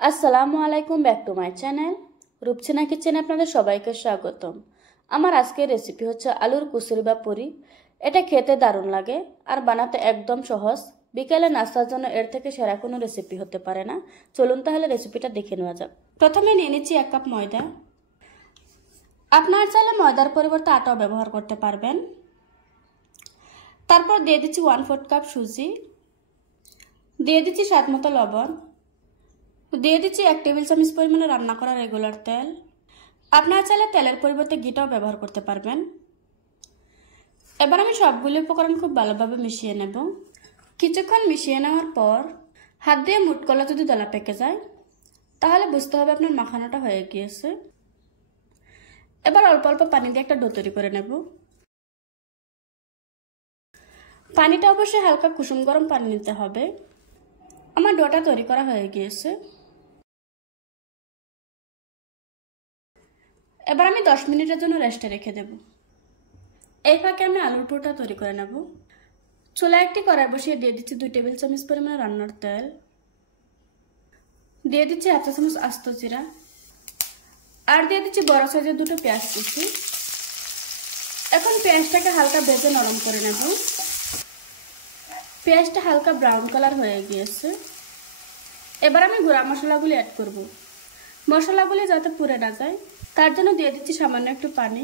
আসসালামু আলাইকুম, back to my channel Rupchina কিচেনে আপনাদের সবাইকে স্বাগতম। আমার আজকের রেসিপি হচ্ছে আলুর কুচুরি বা পুরি। এটা খেতে দারুণ লাগে আর বানাতে একদম সহজ। বিকেলে নাস্তার জন্য এর থেকে সেরা কোনো রেসিপি হতে পারে না। চলুন তাহলে রেসিপিটা দেখে নেওয়া যাক। প্রথমে নিয়ে নিচ্ছি 1 কাপ ময়দা। আপনার চাইলে ময়দার পরিবর্তে আটাও ব্যবহার করতে পারবেন। তারপর দিয়ে দিচ্ছি 1/4 কাপ সুজি, দিয়ে দিচ্ছি স্বাদ মতো লবণ, দিয়ে দিচ্ছি 1 টেবিল চামচ পরিমাণে রান্না করা রেগুলার তেল। আপনারা চাইলে তেলের পরিবর্তে ঘিটাও ব্যবহার করতে পারবেন। এবার আমি সবগুলো উপকরণ খুব ভালোভাবে মিশিয়ে নেব। কিছুক্ষণ মিশিয়ে নেওয়ার পর হাত দিয়ে মুঠ করলে যদি দলা পেকে যায় তাহলে বুঝতে হবে আপনার মাখানোটা হয়ে গিয়েছে। এবার অল্প অল্প পানি দিয়ে একটা ডো তৈরি করে নেব। পানিটা অবশ্যই হালকা কুসুম গরম পানি নিতে হবে। আমার ডোটা তৈরি করা হয়ে গিয়েছে। এবার আমি 10 মিনিটের জন্য রেস্টে রেখে দেব। এই ফাঁকে আমি আলুর পুরটা তৈরি করে নেব। চুলায় একটি কড়াই বসিয়ে দিয়ে দিচ্ছি 2 টেবিল চামচ পরিমাণে রান্নার তেল, দিয়ে দিচ্ছি 1 চা চামচ আস্ত জিরা, আর দিয়ে দিচ্ছি বড় সাইজের 2টো পেঁয়াজ কুচি। এখন পেঁয়াজটাকে হালকা ভেজে নরম করে নেব। পেঁয়াজটা হালকা ব্রাউন কালার হয়ে গিয়েছে। এবার আমি গুঁড়া মশলাগুলি অ্যাড করব। মশলাগুলি যাতে পুড়ে না যায় তার জন্য দিয়ে দিচ্ছি সামান্য একটু পানি,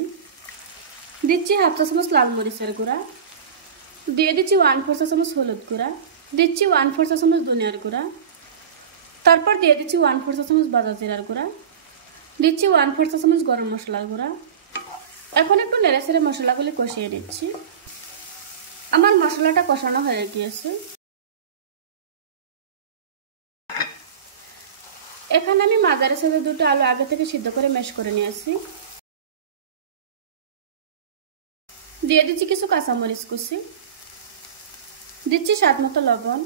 দিচ্ছি 1/2 চা চামচ লাল মরিচের গুঁড়া, দিয়ে দিচ্ছি 1/4 চা চামচ হলুদ গুঁড়া, দিচ্ছি 1/4 চা চামচ ধনিয়ার গুঁড়া, তারপর দিয়ে দিচ্ছি 1/4 চা চামচ ভাজা জিরার গুঁড়া, দিচ্ছি 1/4 চা চামচ গরম মশলার গুঁড়া। এখন একটু নেড়ে চেড়ে মশলাগুলি কষিয়ে নিচ্ছি। আমার মশলাটা কষানো হয়ে গিয়েছে। এখানে আমি মাঝারি সাইজের 2টো আলু আগে থেকে সিদ্ধ করে ম্যাশ করে নিয়েছি। দিয়ে দিচ্ছি কিছু কাঁচামরিচ কুচি, দিচ্ছি স্বাদ মতো লবণ।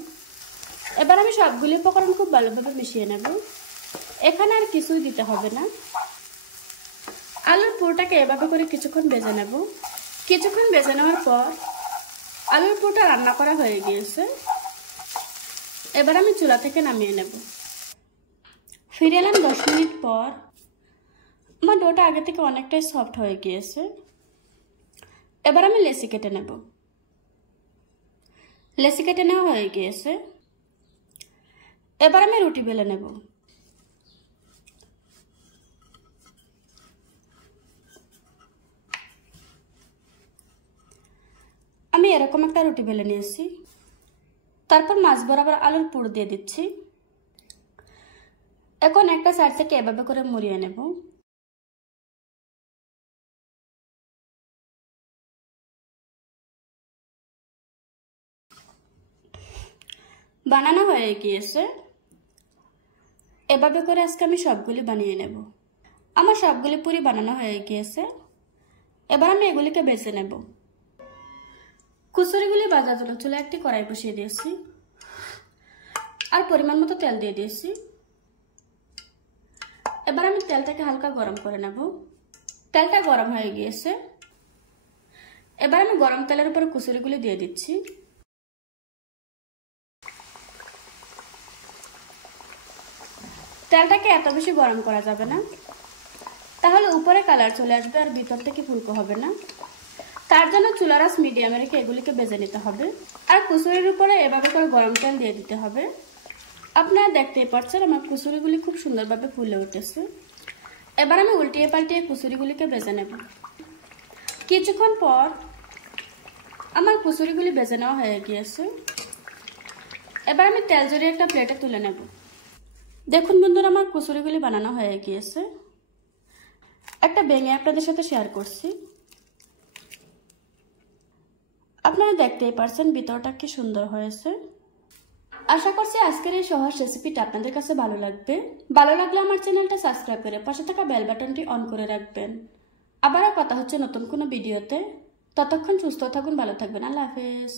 এবার আমি সবগুলি উপকরণ খুব ভালোভাবে মিশিয়ে নেব। এখানে আর কিছুই দিতে হবে না। আলুর পুরটাকে এভাবে করে কিছুক্ষণ ভেজে নেব। কিছুক্ষণ ভেজে নেওয়ার পর আলুর পুরটা রান্না করা হয়ে গিয়েছে। এবার আমি চুলা থেকে নামিয়ে নেব। ফিরে এলাম 10 মিনিট পর। আমার ডোটা আগে থেকে অনেকটাই সফট হয়ে গিয়েছে। এবার আমি লেচি কেটে নেব। লেচি কেটে নেওয়া হয়ে গিয়েছে। এবার আমি রুটি বেলে নেব। আমি এরকম একটা রুটি বেলে নিয়েছি। তারপর মাছ বরাবর আলুর পুর দিয়ে দিচ্ছি। এখন একটা সাইড থেকে এভাবে করে মুড়িয়ে নেব। বানানো হয়ে গিয়েছে। এভাবে করে আজকে আমি সবগুলি বানিয়ে নেব। আমার সবগুলি পুরি বানানো হয়ে গিয়েছে। এবার আমি এগুলিকে বেছে নেব। কুচুরিগুলি ভাজার জন্য চুলায় একটি কড়াই বসিয়ে দিয়েছি আর পরিমাণ মতো তেল দিয়ে দিয়েছি। এবার আমি তেলটাকে হালকা গরম করে নেব। তেলটা গরম হয়ে গিয়েছে। এবার আমি গরম তেলের উপর কুচুরিগুলি দিয়ে দিচ্ছি। তেলটাকে এত বেশি গরম করা যাবে না, তাহলে উপরে কালার চলে আসবে আর ভিতর থেকে ফুলকো হবে না। তার জন্য চুলার আঁচ মিডিয়ামে রেখে এগুলিকে ভেজে নিতে হবে। আর কুচুরির উপরে এভাবে করে গরম তেল দিয়ে দিতে হবে। আপনারা দেখতেই পাচ্ছেন আমার কুচুরিগুলি খুব সুন্দরভাবে ফুলে উঠেছে। এবার আমি উল্টিয়ে পাল্টিয়ে কুচুরিগুলিকে ভেজে নেব। কিছুক্ষণ পর আমার কুচুরিগুলি ভেজে নেওয়া হয়ে গিয়েছে। এবার আমি তেল জড়িয়ে একটা প্লেটে তুলে নেব। দেখুন বন্ধুরা, আমার কুচুরিগুলি বানানো হয়ে গিয়েছে। একটা ভেঙে আপনাদের সাথে শেয়ার করছি। আপনারা দেখতেই পারছেন ভিতরটা কি সুন্দর হয়েছে। আশা করছি আজকের এই সহজ রেসিপিটা আপনাদের কাছে ভালো লাগবে। ভালো লাগলে আমার চ্যানেলটা সাবস্ক্রাইব করে পাশে থাকা বেল বাটনটি অন করে রাখবেন। আবারও কথা হচ্ছে নতুন কোনো ভিডিওতে। ততক্ষণ সুস্থ থাকুন, ভালো থাকবেন। আল্লাহ হাফেজ।